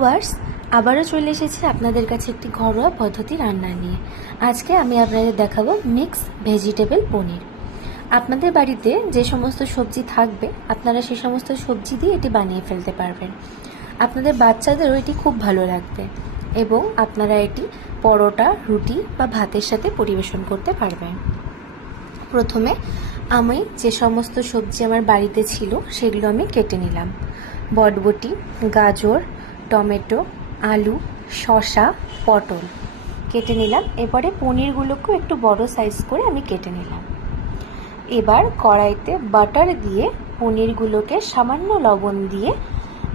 Viewers, আবারও চলে এসেছি আপনাদের কাছে একটি ঘরোয়া পদ্ধতি রান্না নিয়ে। আজকে আমি আপনাদের দেখাবো মিক্স ভেজিটেবল পনির। আপনাদের বাড়িতে যে সমস্ত সবজি থাকবে আপনারা সেই সমস্ত সবজি দিয়ে এটি বানিয়ে ফেলতে পারবেন। আপনাদের বাচ্চাদেরও এটি খুব ভালো লাগবে এবং আপনারা এটি পরোটা, রুটি বা ভাতের সাথে পরিবেশন করতে পারবেন। প্রথমে আমি যে সমস্ত সবজি আমার বাড়িতে ছিল সেগুলো আমি কেটে নিলাম। বটবটি, গাজর, টমেটো, আলু, শসা, পটল কেটে নিলাম। এবারে পনিরগুলোকেও একটু বড় সাইজ করে আমি কেটে নিলাম। এবার কড়াইতে বাটার দিয়ে পনিরগুলোকে সামান্য লবণ দিয়ে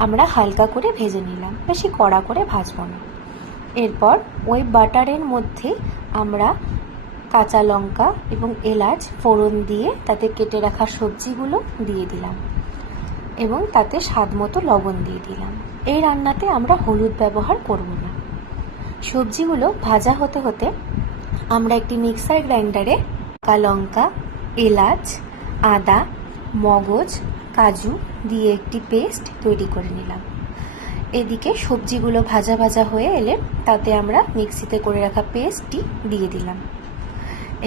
আমরা হালকা করে ভেজে নিলাম, বেশি কড়া করে ভাজবো না। এরপর ওই বাটারের মধ্যে আমরা কাঁচা লঙ্কা এবং এলাচ ফোড়ন দিয়ে তাতে কেটে রাখা সবজিগুলো দিয়ে দিলাম এবং তাতে স্বাদ মতো লবণ দিয়ে দিলাম। এই রান্নাতে আমরা হলুদ ব্যবহার করব না। সবজিগুলো ভাজা হতে হতে আমরা একটি মিক্সার গ্রাইন্ডারে কাঁচা লঙ্কা, এলাচ, আদা, মগজ, কাজু দিয়ে একটি পেস্ট তৈরি করে নিলাম। এদিকে সবজিগুলো ভাজা ভাজা হয়ে এলে তাতে আমরা মিক্সিতে করে রাখা পেস্টটি দিয়ে দিলাম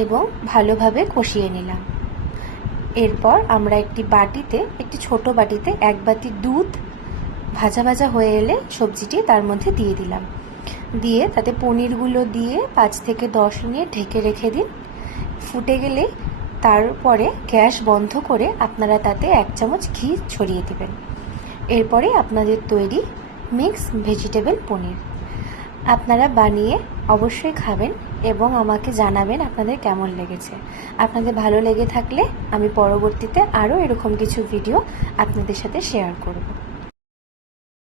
এবং ভালোভাবে কষিয়ে নিলাম। এরপর আমরা একটি ছোট বাটিতে 1 বাটি দুধ ভাজা ভাজা হয়ে এলে সবজিটি তার মধ্যে দিয়ে দিলাম। দিয়ে তাতে পনিরগুলো দিয়ে 5 থেকে 10 মিনিট ঢেকে রেখে দিন। ফুটে গেলে তারপরে গ্যাস বন্ধ করে আপনারা তাতে 1 চামচ ঘি ছড়িয়ে দেবেন। এরপরে আপনাদের তৈরি মিক্স ভেজিটেবল পনির। আপনারা বানিয়ে অবশ্যই খাবেন এবং আমাকে জানাবেন আপনাদের কেমন লেগেছে। আপনাদের ভালো লেগে থাকলে আমি পরবর্তীতে আরও এরকম কিছু ভিডিও আপনাদের সাথে শেয়ার করব।